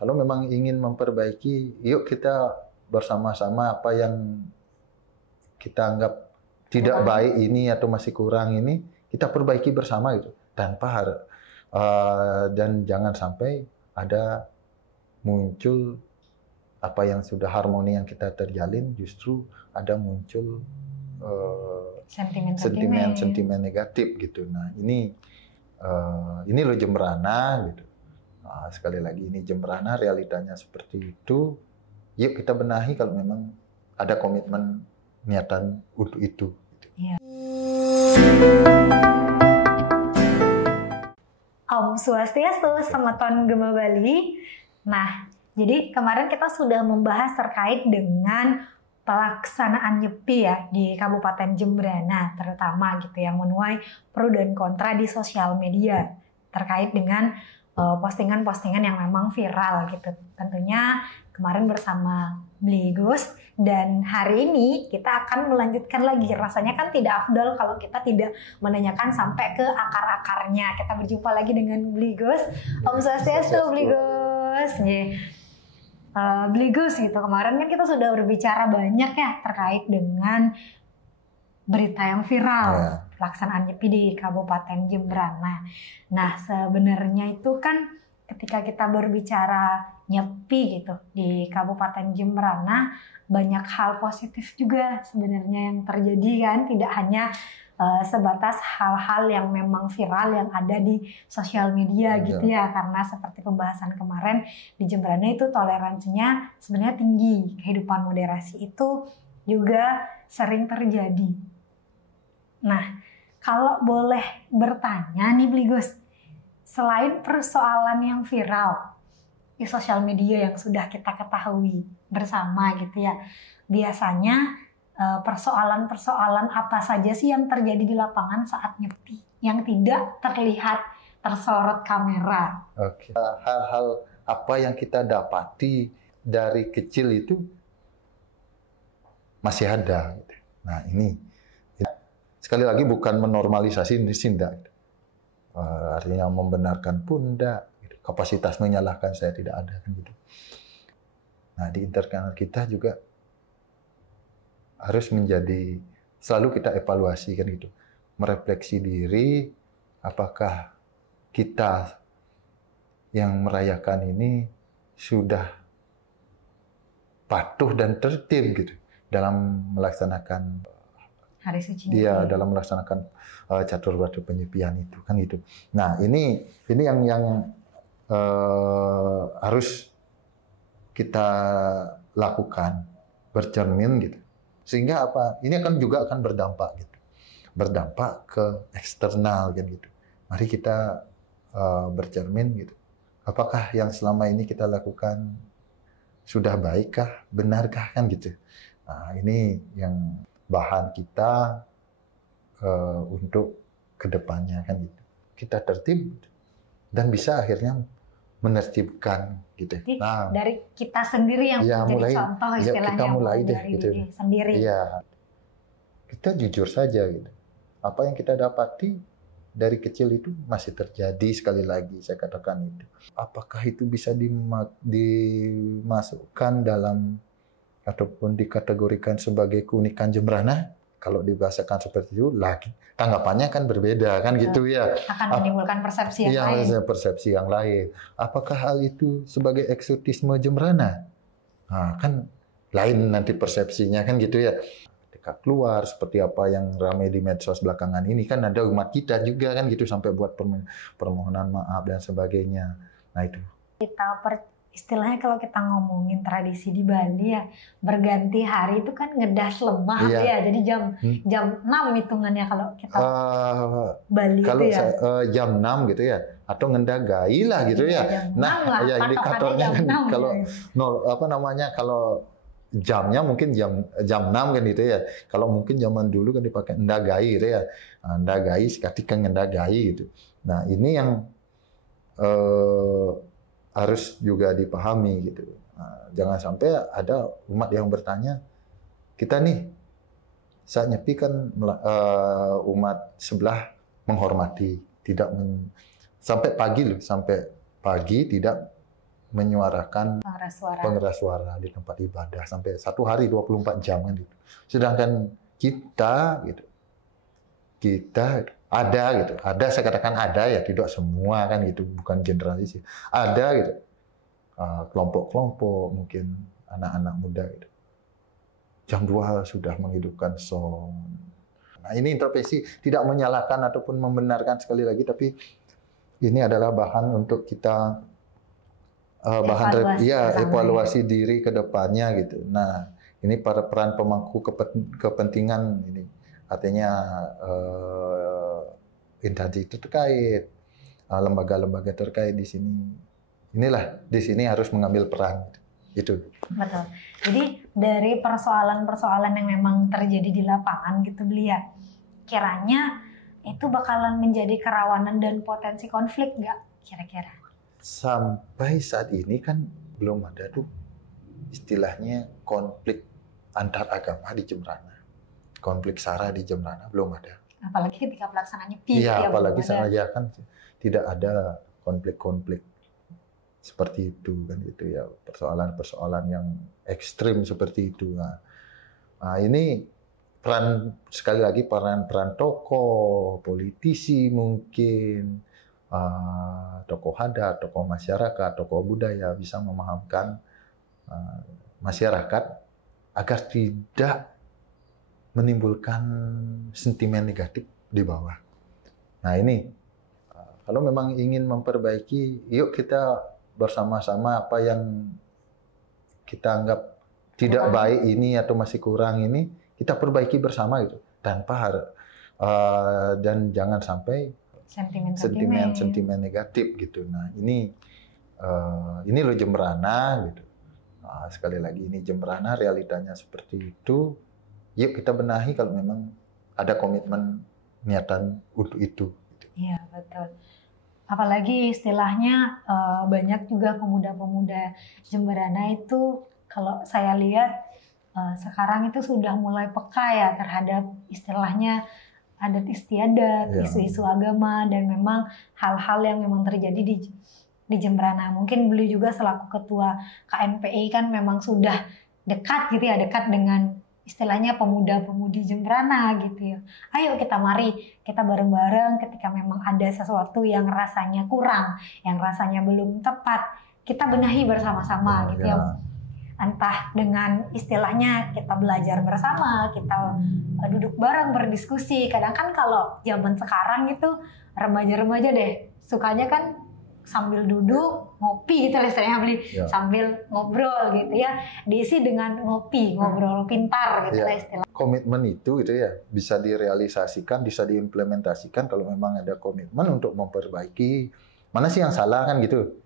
Kalau memang ingin memperbaiki, yuk kita bersama-sama apa yang kita anggap tidak baik ini atau masih kurang ini, kita perbaiki bersama gitu. Dan jangan sampai ada muncul apa yang sudah harmoni yang kita terjalin, justru ada muncul sentimen negatif gitu. Nah ini loh Jemberana gitu. Nah, sekali lagi ini Jemberana realitanya seperti itu. Yuk kita benahi kalau memang ada komitmen niatan untuk itu. Iya. Om Swastiastu, Semeton Gema Bali. Nah, jadi kemarin kita sudah membahas terkait dengan pelaksanaan Nyepi ya di Kabupaten Jemberana, terutama gitu yang menuai pro dan kontra di sosial media terkait dengan postingan-postingan yang memang viral gitu. Tentunya kemarin bersama Bligos, dan hari ini kita akan melanjutkan lagi. Rasanya kan tidak afdol kalau kita tidak menanyakan sampai ke akar-akarnya. Kita berjumpa lagi dengan Bligos. Om Swastiastu, Bligos. Bligos gitu, kemarin kan kita sudah berbicara banyak ya terkait dengan berita yang viral, pelaksanaan Nyepi di Kabupaten Jemberana. Nah, sebenarnya itu kan ketika kita berbicara Nyepi gitu di Kabupaten Jemberana, banyak hal positif juga sebenarnya yang terjadi kan, tidak hanya sebatas hal-hal yang memang viral yang ada di sosial media gitu ya, karena seperti pembahasan kemarin di Jemberana itu toleransinya sebenarnya tinggi, kehidupan moderasi itu juga sering terjadi. Nah, kalau boleh bertanya nih Bligos, selain persoalan yang viral di sosial media yang sudah kita ketahui bersama gitu ya, biasanya persoalan-persoalan apa saja sih yang terjadi di lapangan saat Nyepi yang tidak terlihat tersorot kamera? Oke. Hal-hal apa yang kita dapati dari kecil itu masih ada. Nah ini sekali lagi bukan menormalisasi ini tidak. Artinya membenarkan pun tidak. Kapasitas menyalahkan saya tidak ada kan gitu. Nah di internal kita juga harus menjadi selalu kita evaluasi kan gitu, merefleksi diri, apakah kita yang merayakan ini sudah patuh dan tertib gitu dalam melaksanakan hari suci dia dalam melaksanakan catur batu penyepian itu kan gitu. Nah ini yang harus kita lakukan, bercermin gitu. Sehingga apa? Ini akan berdampak gitu. Berdampak ke eksternal kan gitu. Mari kita bercermin gitu. Apakah yang selama ini kita lakukan sudah baikkah, benarkah kan gitu. Nah, ini yang bahan kita untuk kedepannya kan gitu. Kita tertib dan bisa akhirnya menertibkan gitu. Jadi dari kita sendiri yang menjadi contoh istilahnya, kita mulai deh dari gitu. diri sendiri. Iya. Kita jujur saja gitu. Apa yang kita dapati dari kecil itu masih terjadi, sekali lagi saya katakan itu. Apakah itu bisa dimasukkan dalam ataupun dikategorikan sebagai keunikan Jemberana? Kalau dibahasakan seperti itu, lagi tanggapannya kan berbeda kan gitu ya. Akan menimbulkan persepsi yang lain. Iya, persepsi yang lain. Apakah hal itu sebagai eksotisme Jemberana? Nah, kan lain nanti persepsinya kan gitu ya. Ketika keluar seperti apa yang ramai di medsos belakangan ini kan ada umat kita juga kan gitu sampai buat permohonan maaf dan sebagainya. Nah itu. Istilahnya kalau kita ngomongin tradisi di Bali ya, berganti hari itu kan ngedas lemah ya. Jadi jam 6 hitungannya kalau kita Bali kalau itu ya. Jam 6 gitu ya, atau ngendagai lah gitu ya. Nah, ya indikatornya kan kalau kalau jamnya mungkin jam 6 kan gitu ya. Kalau mungkin zaman dulu kan dipakai ngendagai gitu ya. Ngendagai ketika ngendagai gitu. Nah, ini yang harus juga dipahami gitu. Nah, jangan sampai ada umat yang bertanya, kita nih saat Nyepi kan umat sebelah menghormati, sampai pagi tidak menyuarakan Pengeras suara. pengeras suara di tempat ibadah sampai 1 hari 24 jam kan gitu. Sedangkan kita gitu, kita ada gitu, ada, saya katakan ada ya, tidak semua kan gitu, bukan generalisasi. Ada gitu, kelompok-kelompok mungkin anak-anak muda gitu. Jam 2 sudah menghidupkan sound. Nah, ini introspeksi, tidak menyalahkan ataupun membenarkan sekali lagi, tapi ini adalah bahan untuk kita evaluasi diri ke depannya gitu. Nah, ini para peran pemangku kepentingan ini artinya instansi itu terkait, lembaga-lembaga terkait di sini. Inilah di sini harus mengambil peran itu. Betul. Jadi dari persoalan-persoalan yang memang terjadi di lapangan gitu Belia, kiranya itu bakalan menjadi kerawanan dan potensi konflik nggak kira-kira? Sampai saat ini kan belum ada tuh istilahnya konflik antar agama di Jembrana. Konflik SARA di Jembrana belum ada. Apalagi ketika pelaksanaan Nyepi. Iya, apalagi saja kan tidak ada konflik-konflik seperti itu kan gitu ya, persoalan-persoalan yang ekstrim seperti itu. Nah, ini peran sekali lagi peran tokoh, politisi mungkin, tokoh adat, tokoh masyarakat, tokoh budaya bisa memahamkan masyarakat agar tidak menimbulkan sentimen negatif di bawah. Nah ini, kalau memang ingin memperbaiki, yuk kita bersama-sama apa yang kita anggap tidak baik ini atau masih kurang ini, kita perbaiki bersama gitu, tanpa dan jangan sampai sentimen negatif gitu. Nah ini loh Jembrana gitu. Nah, sekali lagi ini Jembrana realitanya seperti itu. Yuk kita benahi kalau memang ada komitmen niatan untuk itu. Iya betul. Apalagi istilahnya banyak juga pemuda-pemuda Jembrana itu kalau saya lihat sekarang itu sudah mulai peka ya terhadap istilahnya adat istiadat, isu-isu agama, dan memang hal-hal yang memang terjadi di Jembrana. Mungkin beliau juga selaku ketua KNPI kan memang sudah dekat gitu ya, dekat dengan istilahnya pemuda-pemudi Jembrana gitu ya. Ayo mari kita bareng-bareng ketika memang ada sesuatu yang rasanya kurang, yang rasanya belum tepat, kita benahi bersama-sama gitu ya. Entah dengan istilahnya kita belajar bersama, kita duduk bareng berdiskusi. Kadang kan kalau zaman sekarang itu remaja-remaja deh sukanya kan sambil duduk ngopi gitu lah istilahnya sambil ngobrol gitu ya, diisi dengan ngobrol pintar gitu lah istilah. Komitmen itu ya bisa direalisasikan, bisa diimplementasikan kalau memang ada komitmen untuk memperbaiki mana sih yang salah kan gitu,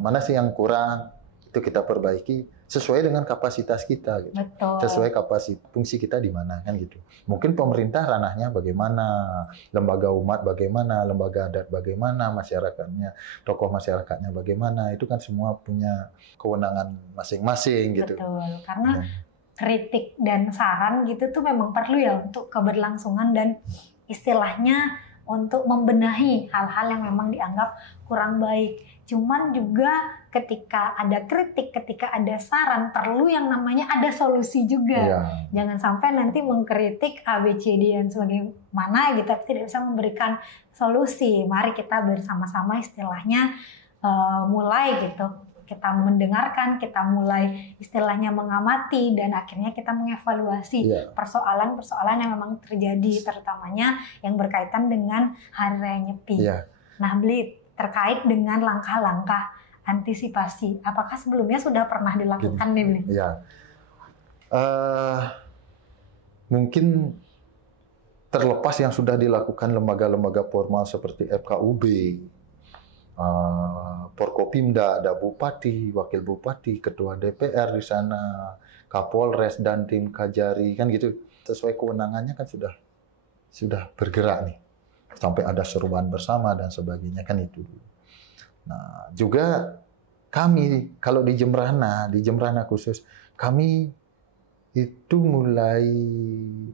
mana sih yang kurang, itu kita perbaiki sesuai dengan kapasitas kita gitu. Betul. Sesuai fungsi kita di mana kan gitu. Mungkin pemerintah ranahnya bagaimana, lembaga umat bagaimana, lembaga adat bagaimana, masyarakatnya, tokoh masyarakatnya bagaimana, itu kan semua punya kewenangan masing-masing gitu. Betul, karena kritik dan saran gitu tuh memang perlu ya untuk keberlangsungan dan istilahnya untuk membenahi hal-hal yang memang dianggap kurang baik. Cuman juga ketika ada kritik, ketika ada saran, perlu yang namanya ada solusi juga. Jangan sampai nanti mengkritik A, B, C, D dan sebagaimana gitu, tapi tidak bisa memberikan solusi. Mari kita bersama-sama istilahnya mulai gitu. Kita mendengarkan, kita mulai istilahnya mengamati, dan akhirnya kita mengevaluasi persoalan-persoalan yang memang terjadi, terutamanya yang berkaitan dengan Hari Raya Nyepi. Nah, Blit, terkait dengan langkah-langkah antisipasi, apakah sebelumnya sudah pernah dilakukan nih, Bli? Ya, mungkin terlepas yang sudah dilakukan lembaga-lembaga formal seperti FKUB, Forkopimda, ada bupati, wakil bupati, ketua DPR di sana, Kapolres dan tim Kajari kan gitu. Sesuai kewenangannya kan sudah bergerak nih. Sampai ada seruan bersama dan sebagainya kan itu. Nah, juga kami kalau di Jembrana khusus, kami itu mulai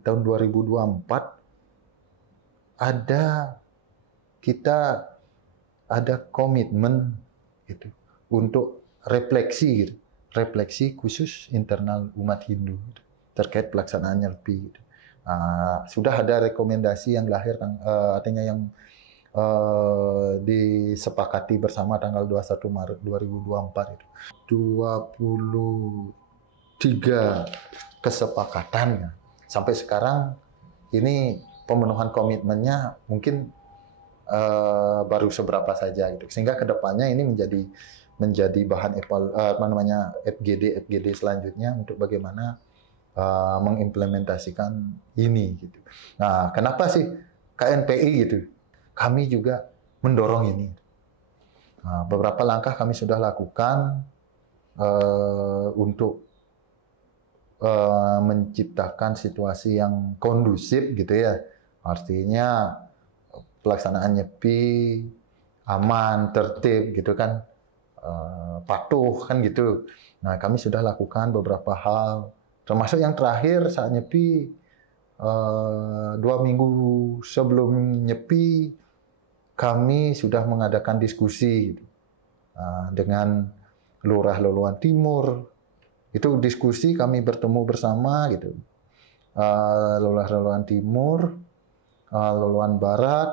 tahun 2024 kita ada komitmen gitu untuk refleksi gitu. Refleksi khusus internal umat Hindu gitu, terkait pelaksanaan Nyepi gitu. Sudah ada rekomendasi yang lahir artinya yang disepakati bersama tanggal 21 Maret 2024 itu. 23 kesepakatannya. Sampai sekarang ini pemenuhan komitmennya mungkin baru seberapa saja gitu. Sehingga kedepannya ini menjadi bahan FGD selanjutnya untuk bagaimana mengimplementasikan ini gitu. Nah, kenapa sih KNPI gitu? Kami juga mendorong ini. Nah, beberapa langkah kami sudah lakukan untuk menciptakan situasi yang kondusif gitu ya. Artinya pelaksanaan Nyepi aman, tertib gitu kan, patuh kan gitu. Nah, kami sudah lakukan beberapa hal, termasuk yang terakhir saat Nyepi 2 minggu sebelum Nyepi kami sudah mengadakan diskusi dengan Lurah Loluan Timur. Itu diskusi kami bertemu bersama gitu. Lurah Loluan Timur, Loluan Barat,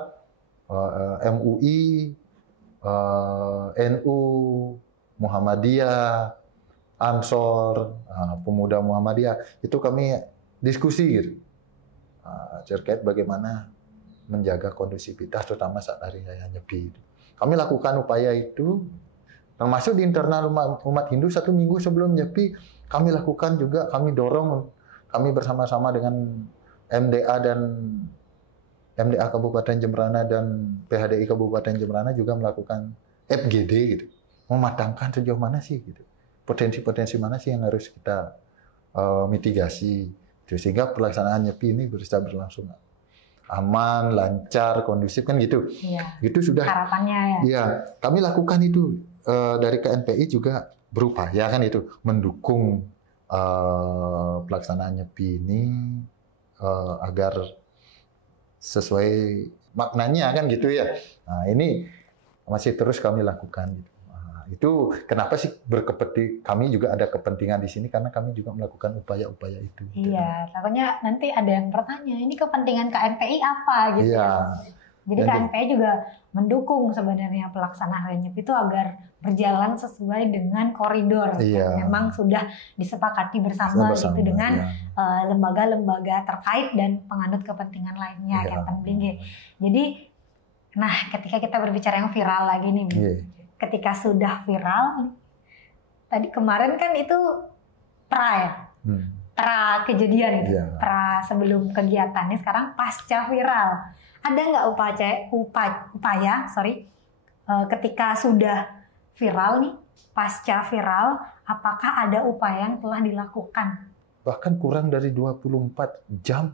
MUI, NU, Muhammadiyah, Ansor, Pemuda Muhammadiyah. Itu kami diskusi gitu. Terkait bagaimana menjaga kondusivitas terutama saat hari raya Nyepi. Kami lakukan upaya itu termasuk di internal umat Hindu 1 minggu sebelum Nyepi kami lakukan juga, kami dorong, kami bersama-sama dengan MDA Kabupaten Jemberana dan PHDI Kabupaten Jemberana juga melakukan FGD gitu. Mematangkan sejauh mana sih gitu. Potensi-potensi mana sih yang harus kita mitigasi. Sehingga pelaksanaan Nyepi ini bisa berlangsung aman, lancar, kondusif kan gitu. Iya. Gitu sudah. Harapannya ya. Iya, kami lakukan itu dari KNPI juga berupaya kan itu mendukung pelaksanaan Nyepi ini agar sesuai maknanya kan gitu ya. Nah, ini masih terus kami lakukan. Itu kenapa sih kami juga ada kepentingan di sini karena kami juga melakukan upaya-upaya itu. Iya, takutnya nanti ada yang bertanya, ini kepentingan KNPI apa gitu. Iya. Jadi KNPI juga mendukung sebenarnya pelaksanaan Nyepi itu agar berjalan sesuai dengan koridor yang memang sudah disepakati bersama gitu dengan lembaga-lembaga terkait dan penganut kepentingan lainnya Kempen Blinge. Jadi, nah ketika kita berbicara yang viral lagi nih, ketika sudah viral, tadi kemarin kan itu pra kejadian itu, pra sebelum kegiatannya, sekarang pasca viral. Ada nggak upaya ketika sudah viral nih, pasca viral, apakah ada upaya yang telah dilakukan? Bahkan kurang dari 24 jam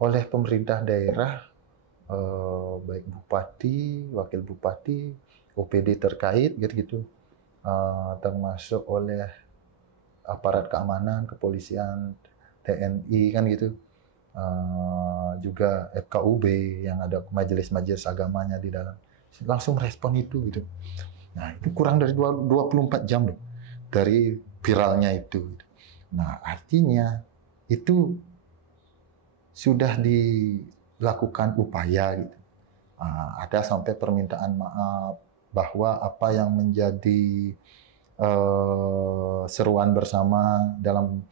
oleh pemerintah daerah, baik bupati, wakil bupati, OPD terkait gitu-gitu, termasuk oleh aparat keamanan, kepolisian, TNI kan gitu, juga FKUB yang ada majelis-majelis agamanya di dalam, langsung respon itu gitu. Nah, itu kurang dari 24 jam loh dari viralnya itu. Nah, artinya itu sudah dilakukan upaya gitu. Ada sampai permintaan maaf bahwa apa yang menjadi seruan bersama dalam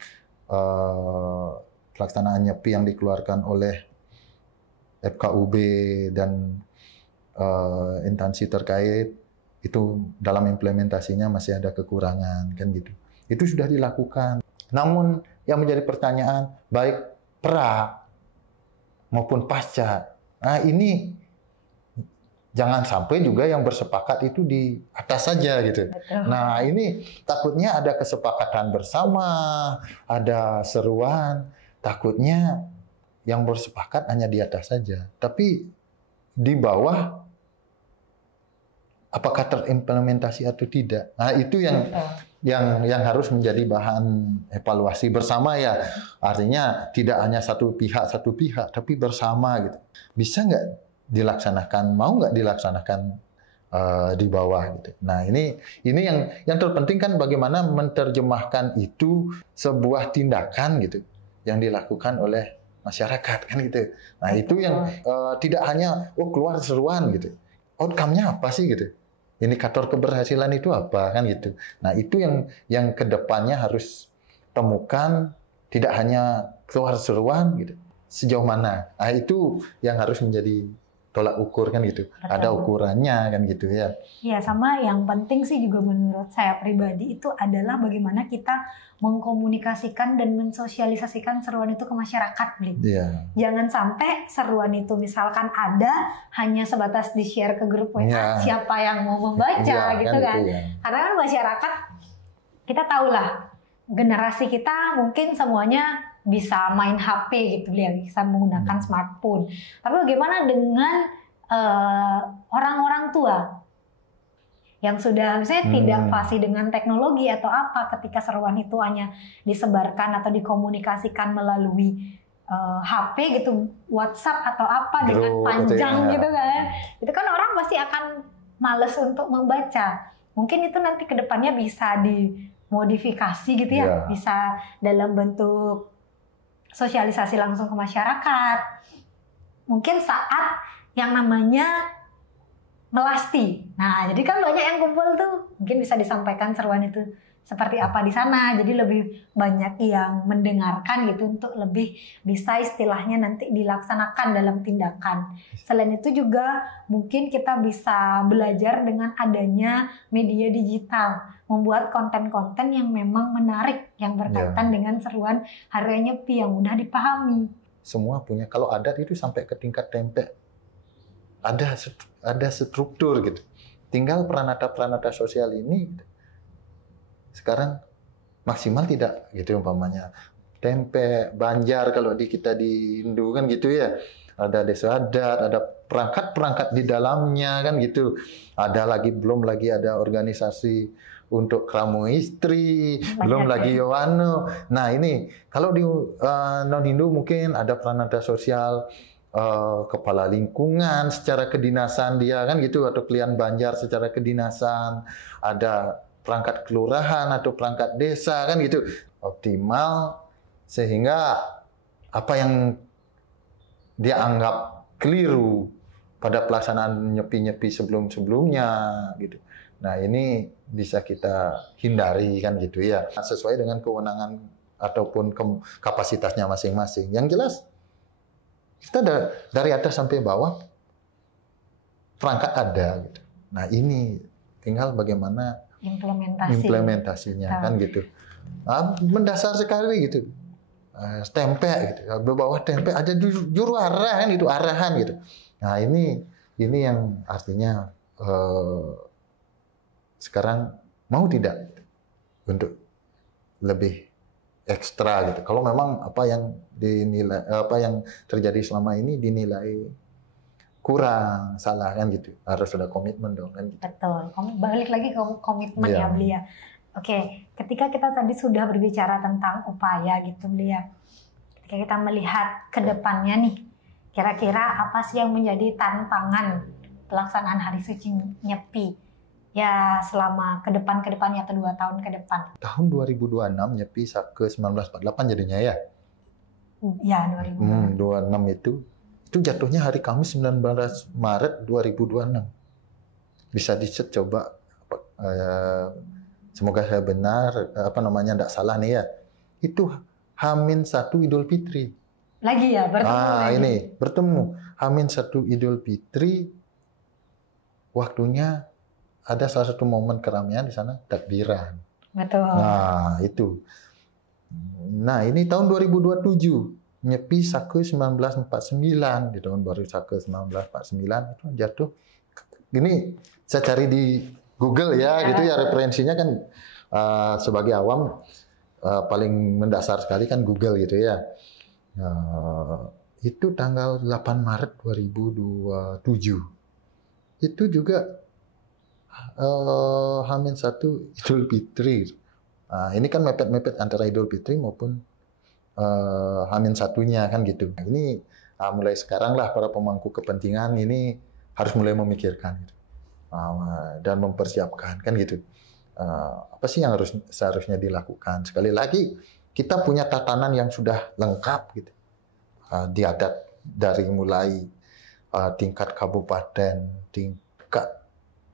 pelaksanaan Nyepi yang dikeluarkan oleh FKUB dan instansi terkait itu dalam implementasinya masih ada kekurangan kan gitu. Itu sudah dilakukan. Namun yang menjadi pertanyaan baik pra maupun pasca. Nah, ini jangan sampai juga yang bersepakat itu di atas saja gitu. Betul. Nah, ini takutnya ada kesepakatan bersama, ada seruan, takutnya yang bersepakat hanya di atas saja. Tapi di bawah apakah terimplementasi atau tidak. Nah, itu yang harus menjadi bahan evaluasi bersama ya. Artinya tidak hanya satu pihak, tapi bersama gitu. Bisa nggak dilaksanakan, mau nggak dilaksanakan di bawah gitu. Nah, ini yang terpenting kan bagaimana menerjemahkan itu sebuah tindakan gitu yang dilakukan oleh masyarakat kan gitu. Nah, itu yang tidak hanya keluar seruan gitu. Outcome-nya apa sih gitu? Indikator keberhasilan itu apa kan gitu. Nah, itu yang kedepannya harus temukan, tidak hanya keluar seruan gitu. Sejauh mana? Nah, itu yang harus menjadi tolak ukur kan gitu. Betul. Ada ukurannya kan gitu ya. Iya, sama yang penting sih juga menurut saya pribadi itu adalah bagaimana kita mengkomunikasikan dan mensosialisasikan seruan itu ke masyarakat, Bli. Iya. Jangan sampai seruan itu misalkan ada hanya sebatas di-share ke grup WA, siapa yang mau membaca gitu kan. Itu, ya. Karena kan masyarakat, kita tahulah generasi kita mungkin semuanya bisa main HP gitu ya, bisa menggunakan smartphone. Tapi bagaimana dengan orang-orang tua yang sudah misalnya tidak fasih dengan teknologi atau apa, ketika seruan itu hanya disebarkan atau dikomunikasikan melalui HP gitu, WhatsApp atau apa dengan panjang gitu kan, itu kan orang pasti akan males untuk membaca. Mungkin itu nanti kedepannya bisa dimodifikasi gitu ya, bisa dalam bentuk sosialisasi langsung ke masyarakat. Mungkin saat yang namanya melasti. Nah, jadi kan banyak yang kumpul tuh. Mungkin bisa disampaikan seruan itu seperti apa di sana. Jadi lebih banyak yang mendengarkan gitu untuk lebih bisa istilahnya nanti dilaksanakan dalam tindakan. Selain itu juga mungkin kita bisa belajar dengan adanya media digital, membuat konten-konten yang memang menarik yang berkaitan dengan seruan Hari Raya Nyepi yang mudah dipahami. Semua punya. Kalau adat itu sampai ke tingkat tempe, ada struktur gitu. Tinggal peranata sosial ini sekarang maksimal tidak gitu umpamanya. Tempe, Banjar kalau kita di Hindu kan gitu ya. Ada desa adat, ada perangkat-perangkat di dalamnya kan gitu. Belum lagi ada organisasi untuk keramu istri, belum lagi Yohano. Nah, ini kalau di non-Hindu mungkin ada peranata sosial, kepala lingkungan secara kedinasan dia kan gitu, atau klien Banjar secara kedinasan, ada perangkat kelurahan atau perangkat desa kan gitu, optimal sehingga apa yang dia anggap keliru pada pelaksanaan nyepi-nyepi sebelum-sebelumnya gitu. Nah, ini bisa kita hindari kan gitu ya, sesuai dengan kewenangan ataupun kapasitasnya masing-masing. Yang jelas kita dari atas sampai bawah perangkat ada gitu. Nah, ini tinggal bagaimana implementasinya kan gitu. Mendasar sekali gitu. Tempe gitu. Di bawah tempe ada juru arah kan gitu, arahan gitu. Nah, ini yang artinya sekarang mau tidak untuk lebih ekstra gitu. Kalau memang apa yang terjadi selama ini dinilai kurang, salah kan gitu. Harus ada komitmen dong kan gitu. Betul. Balik lagi ke komitmen ya, Belia. Oke, ketika kita tadi sudah berbicara tentang upaya gitu, Belia. Ketika kita melihat ke depannya nih, kira-kira apa sih yang menjadi tantangan pelaksanaan Hari Suci Nyepi? Ya, selama kedepannya atau 2 tahun ke depan. Tahun 2026 Nyepi ke 1948 jadinya ya? Ya, 2026 itu jatuhnya hari Kamis 19 Maret 2026. Bisa dicek coba, semoga saya benar, enggak salah nih ya. Itu H-1 Idul Fitri. Lagi ya, bertemu lagi. Ini bertemu H-1 Idul Fitri, waktunya ada salah satu momen keramaian di sana, takbiran. Betul. Nah, itu. Nah, ini tahun 2027. Nyepi Sake 1949. Di tahun baru Sake 1949 itu jatuh. Ini saya cari di Google ya, gitu ya, referensinya kan sebagai awam paling mendasar sekali kan Google gitu ya. Itu tanggal 8 Maret 2027. Itu juga H-1 Idul Fitri. Nah, ini kan mepet-mepet antara Idul Fitri maupun H-1-nya kan gitu. Ini mulai sekarang lah para pemangku kepentingan ini harus mulai memikirkan. Gitu. dan mempersiapkan kan gitu. Apa sih yang seharusnya dilakukan? Sekali lagi kita punya tatanan yang sudah lengkap gitu. Diadat dari mulai tingkat kabupaten, tingkat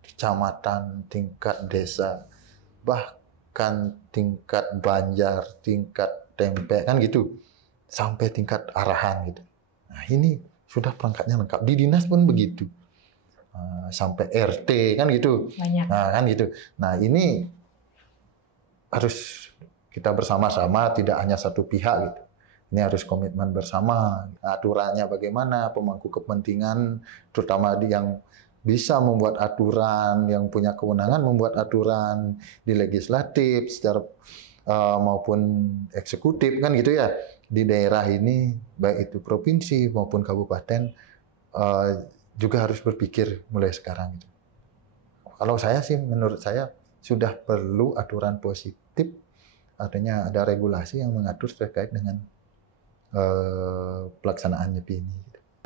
kecamatan, tingkat desa, bahkan tingkat banjar, tingkat tempe kan gitu, sampai tingkat arahan gitu. Nah ini sudah perangkatnya lengkap. Di dinas pun begitu. Sampai RT kan gitu. Banyak. Nah kan gitu. Nah ini harus kita bersama-sama, tidak hanya satu pihak gitu. Ini harus komitmen bersama. Aturannya bagaimana, pemangku kepentingan, terutama yang bisa membuat aturan, yang punya kewenangan membuat aturan di legislatif secara maupun eksekutif kan gitu ya. Di daerah ini baik itu provinsi maupun kabupaten juga harus berpikir mulai sekarang. Kalau saya sih, menurut saya sudah perlu aturan positif, artinya ada regulasi yang mengatur terkait dengan pelaksanaan NYEPI ini.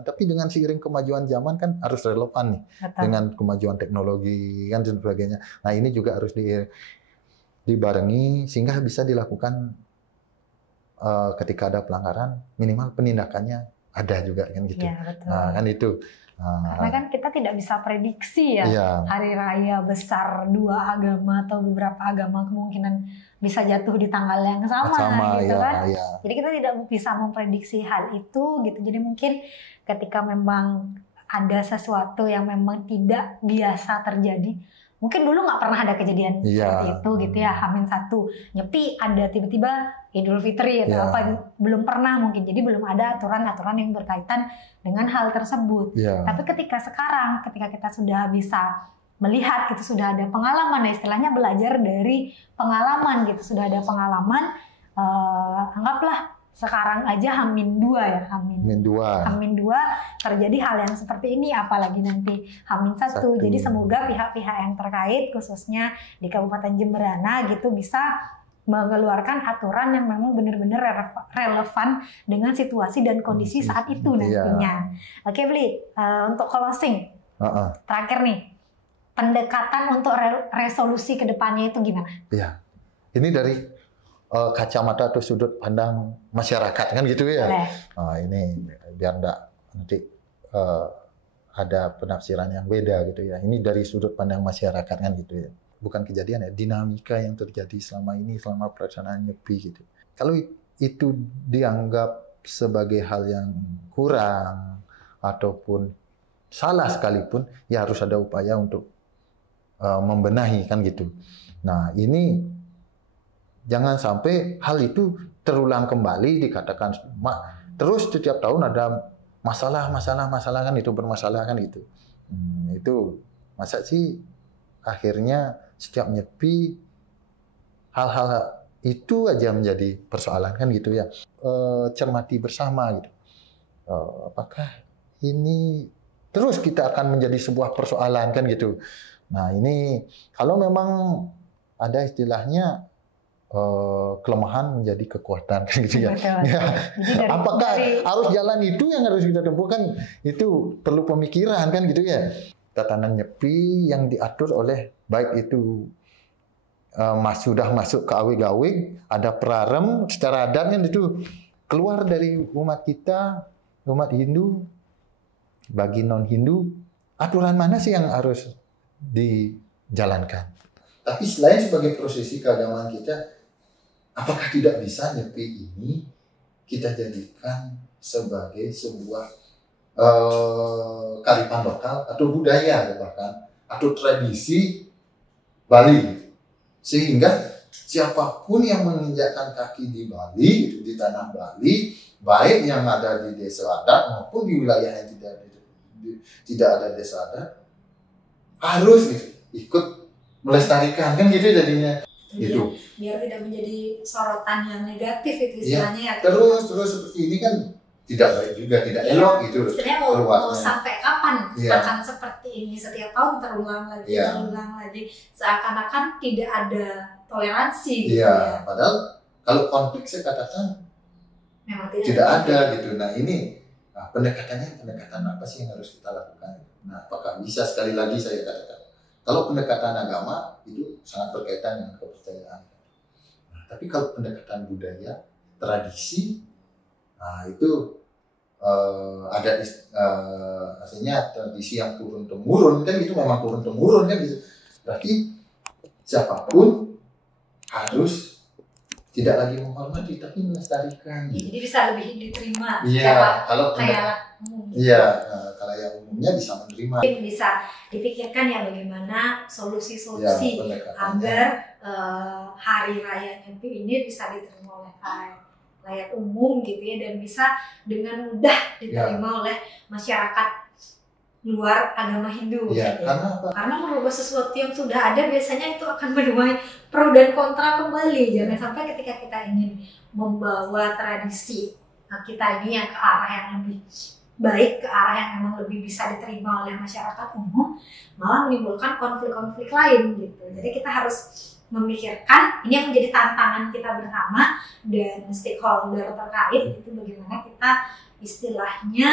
Tapi dengan seiring kemajuan zaman kan harus relevan nih. Betul. Dengan kemajuan teknologi kan dan sebagainya. Nah ini juga harus dibarengi sehingga bisa dilakukan ketika ada pelanggaran, minimal penindakannya ada juga kan gitu. Ya, betul. Nah kan itu. Karena kan kita tidak bisa prediksi ya, hari raya besar dua agama atau beberapa agama kemungkinan bisa jatuh di tanggal yang sama gitu kan. Jadi kita tidak bisa memprediksi hal itu gitu. Jadi mungkin ketika memang ada sesuatu yang memang tidak biasa terjadi, mungkin dulu nggak pernah ada kejadian seperti itu gitu ya. H-1 nyepi ada tiba-tiba Idul Fitri atau apa, belum pernah mungkin. Jadi belum ada aturan-aturan yang berkaitan dengan hal tersebut. Tapi ketika sekarang, ketika kita sudah bisa melihat gitu, sudah ada pengalaman, istilahnya belajar dari pengalaman gitu, sudah ada pengalaman, anggaplah sekarang aja H-2 ya, H-2 terjadi hal yang seperti ini, apalagi nanti H-1. Jadi semoga pihak-pihak yang terkait khususnya di Kabupaten Jemberana gitu bisa mengeluarkan aturan yang memang benar-benar relevan dengan situasi dan kondisi saat itu nantinya. Oke, Bli, untuk closing terakhir nih, pendekatan untuk resolusi kedepannya itu gimana? Iya, ini dari kacamata atau sudut pandang masyarakat kan gitu ya. Ini biar enggak nanti ada penafsiran yang beda gitu ya. Ini dari sudut pandang masyarakat kan gitu ya. Bukan kejadian ya, dinamika yang terjadi selama ini, selama pelaksanaan NYEPI gitu. Kalau itu dianggap sebagai hal yang kurang ataupun salah sekalipun, ya harus ada upaya untuk membenahi kan gitu. Nah ini jangan sampai hal itu terulang kembali, dikatakan terus setiap tahun ada masalah kan itu, bermasalah kan itu. Itu masa sih akhirnya setiap NYEPI hal-hal itu aja menjadi persoalan kan gitu ya. Cermati bersama gitu. Apakah ini terus kita akan menjadi sebuah persoalan kan gitu. Nah ini kalau memang ada istilahnya kelemahan menjadi kekuatan kan gitu ya. Apakah harus jalan itu yang harus kita tempuh kan, itu perlu pemikiran kan gitu ya. Tatanan NYEPI yang diatur oleh baik itu sudah masuk ke awig-awig, ada prarem secara adat kan itu keluar dari umat kita, umat Hindu, bagi non-Hindu, aturan mana sih yang harus dijalankan? Tapi selain sebagai prosesi keagamaan kita, apakah tidak bisa NYEPI ini kita jadikan sebagai sebuah kearifan lokal atau budaya bahkan atau tradisi Bali, sehingga siapapun yang menginjakkan kaki di Bali, di tanah Bali, baik yang ada di desa adat maupun di wilayah yang tidak ada desa adat, harus ikut melestarikan kan gitu jadinya. Gitu. Biar tidak menjadi sorotan yang negatif itu istilahnya ya. Terus seperti ini kan tidak baik juga, tidak elok gitu. Istilahnya mau sampai kapan akan seperti ini, setiap tahun terulang lagi, seakan-akan tidak ada toleransi gitu ya. Padahal kalau konflik saya katakan memang tidak ada gitu. Nah ini pendekatan apa sih yang harus kita lakukan? Nah apakah bisa, sekali lagi saya katakan, Kalau pendekatan agama itu sangat berkaitan dengan kepercayaan. Nah, tapi kalau pendekatan budaya, tradisi, nah itu ada artinya tradisi yang turun temurun kan, itu memang turun temurun kan gitu. Berarti siapapun harus tidak lagi menghormati tapi melestarikan. Jadi bisa lebih diterima. Iya, kalau kayak umum. Iya, kalau yang umumnya bisa menerima. Bisa dipikirkan ya bagaimana solusi-solusi agar hari raya Nyepi ini bisa diterima oleh rakyat umum gitu ya, dan bisa dengan mudah diterima oleh masyarakat luar agama Hindu. Iya, gitu. karena apa? Karena merubah sesuatu yang sudah ada biasanya itu akan menuai pro dan kontra kembali. Jangan sampai ketika kita ingin membawa tradisi kita ini yang ke arah yang lebih baik, ke arah yang memang lebih bisa diterima oleh masyarakat umum, malah menimbulkan konflik-konflik lain gitu. Jadi kita harus memikirkan, ini yang menjadi tantangan kita bersama dan stakeholder terkait, itu bagaimana kita istilahnya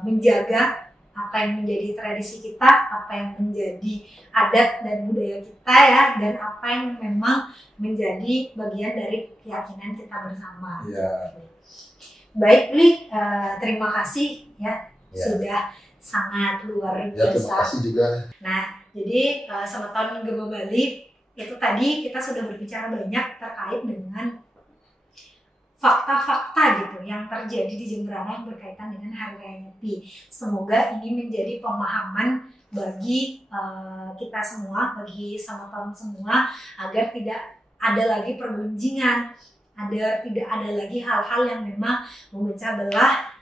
menjaga apa yang menjadi tradisi kita, apa yang menjadi adat dan budaya kita ya, dan apa yang memang menjadi bagian dari keyakinan kita bersama. Ya. Baik, Li, terima kasih ya, sudah sangat luar biasa. Ya, terima kasih juga. Nah, jadi Semeton Gema Bali itu tadi kita sudah berbicara banyak terkait dengan fakta-fakta gitu yang terjadi di Jemberana yang berkaitan dengan Hari Raya Nyepi. Semoga ini menjadi pemahaman bagi kita semua, bagi Semeton semua, agar tidak ada lagi pergunjingan, agar tidak ada lagi hal-hal yang memang memecah belah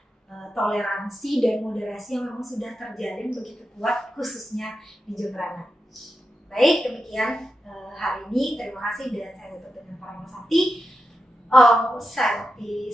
toleransi dan moderasi yang memang sudah terjalin begitu kuat khususnya di Jemberana. Baik, demikian hari ini. Terima kasih dan saya tutup dengan Parangmasati. Oh, Sakti.